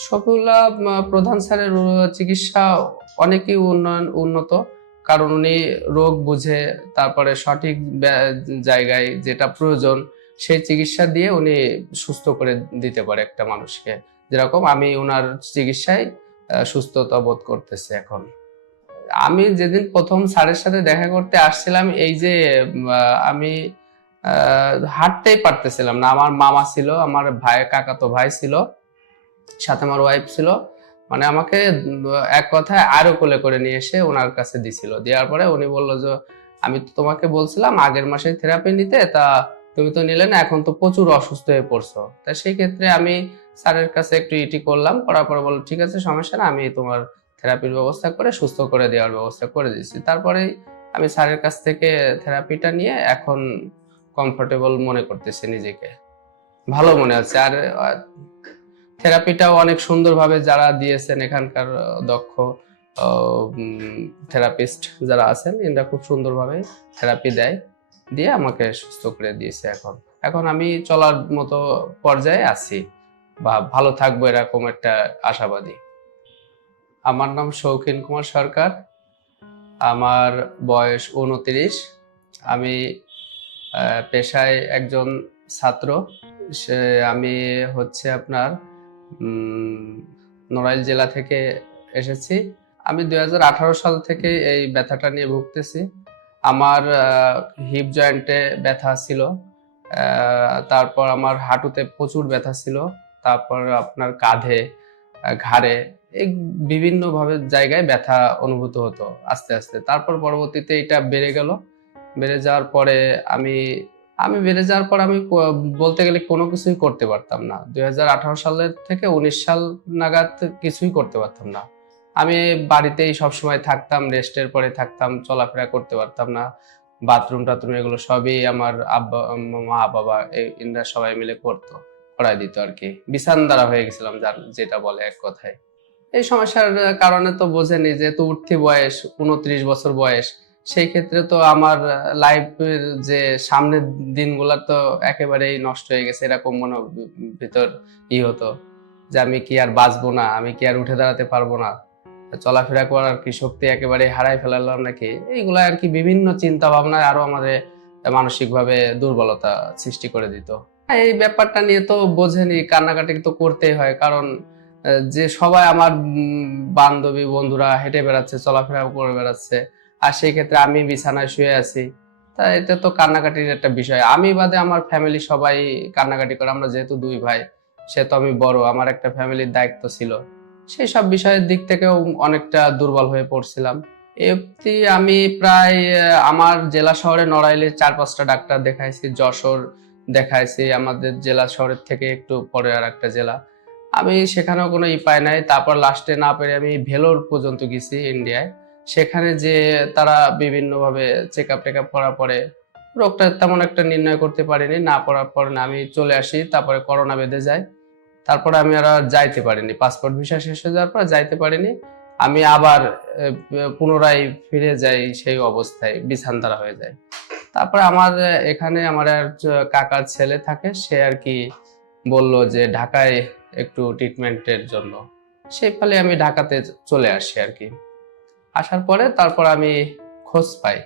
উম, প্রধান স্যারের চিকিৎসা অনেকই উন্নয়ন উন্নত। কারণ উনি রোগ বুঝে তারপরে সঠিক জায়গায় যেটা প্রয়োজন সেই চিকিৎসা দিয়ে উনি সুস্থ করে দিতে পারে একটা মানুষকে। যেরকম আমি ওনার চিকিৎসায় সুস্থতা বোধ করতেছি এখন। আমি যেদিন প্রথম স্যারের সাথে দেখা করতে আসছিলাম এই যে আমি হাঁটতেই পারতেছিলাম না। আমার মামা ছিল আমার ভাই কাকাতো ভাই ছিল। সাথে আমার ওয়াইফ ছিল। মানে আমাকে, এক কথায় আরও কোলে করে নিয়ে এসে ওনার কাছে দিছিল। দেওয়ার পরে উনি বলল যে, আমি তো তোমাকে বলছিলাম আগের মাসে থেরাপি নিতে, তা তুমি তো নিলে না, এখন তো প্রচুর অসুস্থ হয়ে পড়ছো। তা সেই ক্ষেত্রে আমি স্যারের কাছে একটু ইটি করলাম, করার পরে বলল, ঠিক আছে, সমস্যা না, আমি তোমার থেরাপির ব্যবস্থা করে, সুস্থ করে দেওয়ার ব্যবস্থা করে দিয়েছি। তারপরে আমি স্যারের কাছ থেকে থেরাপিটা নিয়ে এখন কমফোর্টেবল মনে করতেছি নিজেকে। ভালো মনে হচ্ছে আর থেরাপিটাও অনেক সুন্দরভাবে যারা দিয়েছেন এখানকার দক্ষ থেরাপিস্ট যারা আছেন এরা খুব সুন্দরভাবে থেরাপি দেয়, দিয়ে আমাকে সুস্থ করে দিয়েছে এখন। এখন আমি চলার মতো পর্যায়ে আছি, বা ভালো থাকব এরকম একটা আশাবাদী। আমার নাম শৌখিন কুমার সরকার, আমার বয়স উনত্রিশ আমি পেশায় একজন ছাত্র, সে, আমি হচ্ছে আপনার নড়াইল জেলা থেকে এসেছি। আমি দু হাজার আঠারো সাল থেকে এই ব্যথাটা নিয়ে ভুগতেছি। আমার হিপ জয়েন্টে ব্যথা ছিল। তারপর আমার হাঁটুতে প্রচুর ব্যথা ছিল। তারপর আপনার কাঁধে ঘাড়ে, এই বিভিন্নভাবে জায়গায় ব্যথা অনুভূত হতো আস্তে আস্তে। তারপর পরবর্তীতে এটা বেড়ে গেল। বেড়ে যাওয়ার পরে আমি আমি বেড়ে যাওয়ার পর আমি বলতে গেলে কোনো কিছুই করতে পারতাম না। দুই সালের থেকে উনিশ সাল নাগাদ কিছুই করতে পারতাম না। আমি বাড়িতেই সবসময় থাকতাম রেস্টের পরে থাকতাম, চলাফেরা করতে পারতাম না। বাথরুম টাথরুম এগুলো সবই আমার আব্বা, মা, বাবা এনারা সবাই মিলে করতো, করাই দিত আর কি। বিছান দ্বারা হয়ে গেছিলাম যার যেটা বলে এক কথায়। এই সমস্যার কারণে তো বোঝেনি যেহেতু উঠতি বয়স, উনত্রিশ বছর বয়স। সেই ক্ষেত্রে তো আমার লাইফের যে সামনের দিনগুলা তো একেবারেই নষ্ট হয়ে গেছে, এরকম মনে ভিতর ই হতো যে আমি কি আর বাঁচবো না, আমি কি আর উঠে দাঁড়াতে পারব না। চলাফেরা করার কি শক্তি একেবারে হারাই ফেলালাম নাকি? এইগুলা আর কি বিভিন্ন চিন্তা ভাবনায় আরও আমাদের মানসিকভাবে দুর্বলতা সৃষ্টি করে দিত। এই ব্যাপারটা নিয়ে তো বোঝেনি, কান্নাকাটি তো করতেই হয়, কারণ যে সবাই আমার বান্ধবী, বন্ধুরা হেঁটে বেড়াচ্ছে চলাফেরা করে বেড়াচ্ছে আর সেই ক্ষেত্রে আমি বিছানায় শুয়ে আছি। তা এটা তো কান্নাকাটির একটা বিষয়। আমি বাদে আমার ফ্যামিলি সবাই কান্নাকাটি করে। আমরা যেহেতু দুই ভাই, সে তো আমি বড়, আমার একটা ফ্যামিলির দায়িত্ব ছিল। সেই সব বিষয়ের দিক থেকেও অনেকটা দুর্বল হয়ে পড়ছিলাম। এমনি আমি প্রায় আমার জেলা শহরে নড়াইলে চার পাঁচটা ডাক্তার দেখাইছি, যশোর দেখাইছি, আমাদের জেলা শহরের থেকে একটু পরে আর একটা জেলা। আমি সেখানেও কোনো ই পাই নাই। তারপর লাস্টে না পেরে আমি ভেলোর পর্যন্ত গেছি ইন্ডিয়ায় সেখানে যে তারা বিভিন্নভাবে চেক আপ টেক আপ করার পরে রোগটা তেমন একটা নির্ণয় করতে পারিনি, না পড়ার পর আমি চলে আসি, তারপরে করোনা বেঁধে যায়। তারপরে আমি আর যাইতে পারিনি পাসপোর্ট ভিসা শেষ হয়ে যাওয়ার পর যাইতে পারিনি। আমি আবার পুনরায় ফিরে যাই সেই অবস্থায় বিছানতারা হয়ে যায় তারপরে আমার এখানে আমার এক কাকার ছেলে থাকে, সে আর কি বলল যে ঢাকায় একটু ট্রিটমেন্টের জন্য। সেই ফলে আমি ঢাকাতে চলে আসি আর কি। আসার পরে তারপর আমি খোঁজ পাই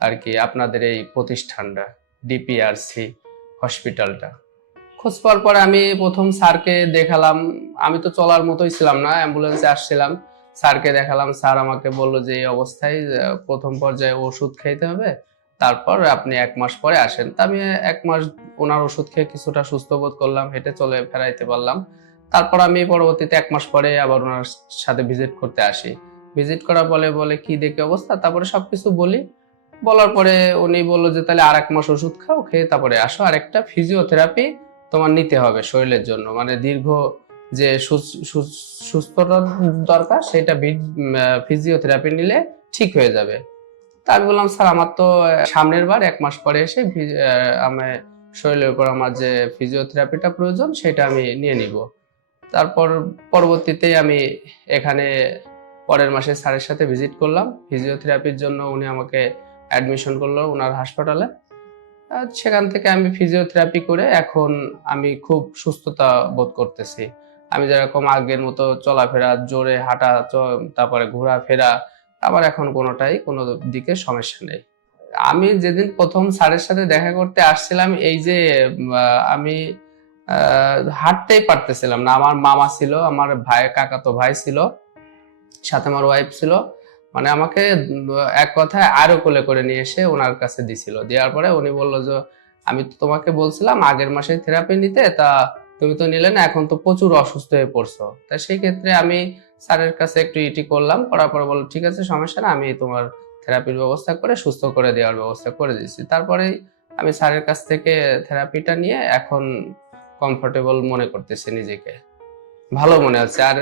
আর কি আপনাদের এই প্রতিষ্ঠানটা ডিপিআরসি হসপিটালটা খোঁজ পাওয়ার পরে আমি প্রথম স্যারকে দেখালাম। আমি তো চলার মতোই ছিলাম না, অ্যাম্বুলেন্সে আসছিলাম। স্যারকে দেখালাম, স্যার আমাকে বলল যে এই অবস্থায় প্রথম পর্যায়ে ওষুধ খেতে হবে, তারপর আপনি এক মাস পরে আসেন। তা আমি এক মাস ওনার ওষুধ খেয়ে কিছুটা সুস্থ বোধ করলাম, হেঁটে চলে ফেরাইতে পারলাম। তারপর আমি পরবর্তীতে এক মাস পরে আবার ওনার সাথে ভিজিট করতে আসি। ভিজিট করা বলে বলে কি, দেখে অবস্থা, তারপরে সবকিছু বলি। বলার পরে উনি বলল যে, তাহলে আর এক মাস ওষুধ খাও, খেয়ে তারপরে আসো। আর একটা ফিজিওথেরাপি তোমার নিতে হবে শরীরের জন্য। মানে দীর্ঘ যে সুস- সুস- সুস্থতা দরকার, সেটা ফিজিওথেরাপি নিলে ঠিক হয়ে যাবে। তা আমি বললাম, স্যার, আমার তো সামনের বার, এক মাস পরে এসে আমি শরীরের উপর আমার যে ফিজিওথেরাপিটা প্রয়োজন, সেটা আমি নিয়ে নিব। তারপর, পরবর্তীতে আমি এখানে পরের মাসে স্যারের সাথে ভিজিট করলাম। ফিজিওথেরাপির জন্য উনি আমাকে অ্যাডমিশন করল ওনার হাসপাতালে। সেখান থেকে আমি ফিজিওথেরাপি করে এখন আমি খুব সুস্থতা বোধ করতেছি। আমি যেরকম আগের মতো চলাফেরা, জোরে হাঁটা তারপরে ঘোরাফেরা, আমার এখন কোনোটাই কোনো দিকে সমস্যা নেই। আমি যেদিন প্রথম স্যারের সাথে দেখা করতে আসছিলাম, এই যে আমি হাঁটতেই পারতেছিলাম না। আমার মামা ছিল, আমার ভাই, কাকাতো ভাই ছিল। সাথে আমার ওয়াইফ ছিল। মানে আমাকে, এক কথায় আরও কোলে করে নিয়ে এসে ওনার কাছে দিছিল। দেওয়ার পরে উনি বলল যে, আমি তো তোমাকে বলছিলাম আগের মাসে থেরাপি নিতে, তা তুমি তো নিলে না, এখন তো প্রচুর অসুস্থ হয়ে পড়ছো। তা সেই ক্ষেত্রে আমি স্যারের কাছে একটু ইটি করলাম, করার পরে বলল, ঠিক আছে, সমস্যা না, আমি তোমার থেরাপির ব্যবস্থা করে, সুস্থ করে দেওয়ার ব্যবস্থা করে দিয়েছি। তারপরে আমি স্যারের কাছ থেকে থেরাপিটা নিয়ে এখন কমফোর্টেবল মনে করতেছি নিজেকে। ভালো মনে হচ্ছে। আর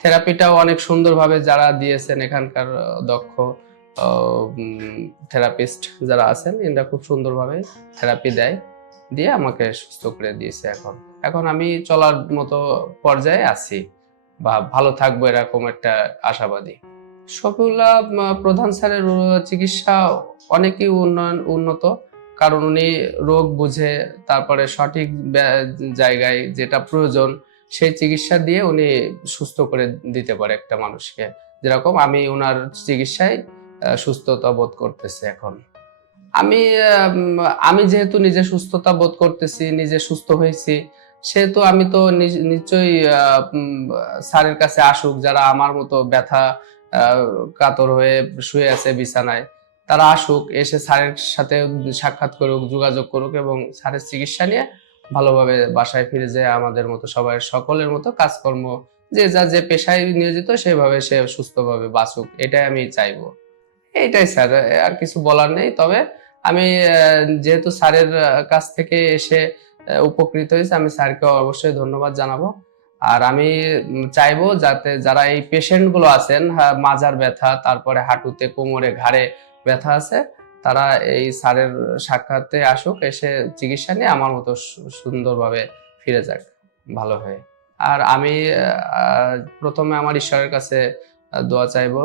থেরাপিটাও অনেক সুন্দরভাবে যারা দিয়েছেন এখানকার দক্ষ থেরাপিস্ট যারা আছেন, এরা খুব সুন্দরভাবে থেরাপি দেয়, দিয়ে আমাকে সুস্থ করে দিয়েছে এখন। এখন আমি চলার মতো পর্যায়ে আছি, বা ভালো থাকব এরকম একটা আশাবাদী। শফিউল্লাহ প্রধান স্যারের চিকিৎসা অনেকই উন্নয়ন, উন্নত, কারণ উনি রোগ বুঝে তারপরে সঠিক জায়গায় যেটা প্রয়োজন সেই চিকিৎসা দিয়ে উনি সুস্থ করে দিতে পারে একটা মানুষকে। যেরকম আমি ওনার চিকিৎসায় সুস্থতা বোধ করতেছি এখন। আমি আমি যেহেতু নিজে সুস্থতা বোধ করতেছি, নিজে সুস্থ হয়েছি, সেহেতু আমি তো নিশ্চয়ই স্যারের কাছে আসুক, যারা আমার মতো ব্যথা কাতর হয়ে শুয়ে আছে বিছানায়, তারা আসুক, এসে স্যারের সাথে সাক্ষাৎ করুক, যোগাযোগ করুক এবং স্যারের চিকিৎসা নিয়ে ভালোভাবে বাসায় ফিরে যায় আমাদের মতো সবাই সকলের মতো কাজকর্ম যে যা যে পেশায় নিয়োজিত সেভাবে সে সুস্থভাবে বাঁচুক এটাই আমি চাইব। এইটাই স্যার আর কিছু বলার নেই। তবে আমি যেহেতু স্যারের কাছ থেকে এসে উপকৃত হয়েছে আমি স্যারকে অবশ্যই ধন্যবাদ জানাব। আর আমি চাইব যাতে যারা এই পেশেন্টগুলো আছেন হ্যাঁ, মাজার ব্যথা তারপরে হাঁটুতে কোমরে ঘাড়ে ব্যথা আছে তারা এই স্যারের সাক্ষাতে আসুক, এসে চিকিৎসা নিয়ে আমার মতো সুন্দরভাবে ফিরে যাক, ভালো হয়ে। আর আমি প্রথমে আমার ঈশ্বরের কাছে দোয়া চাইব,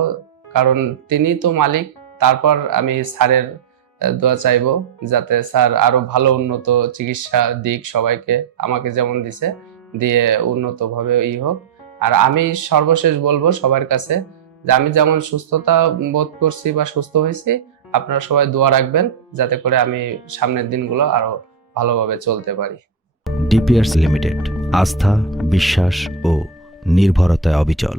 কারণ তিনি তো মালিক, তারপর আমি স্যারের দোয়া চাইব, যাতে স্যার আরও ভালো উন্নত চিকিৎসা দিক সবাইকে, আমাকে যেমন দিছে, দিয়ে উন্নতভাবে ই হোক। আর আমি সর্বশেষ বলব সবার কাছে যে আমি যেমন সুস্থতা বোধ করছি বা সুস্থ হয়েছি আপনারা সবাই দোয়া রাখবেন যাতে করে আমি সামনের দিনগুলো আরও ভালোভাবে চলতে পারি। ডিপিআরস লিমিটেড, আস্থা, বিশ্বাস ও নির্ভরতায় অবিচল।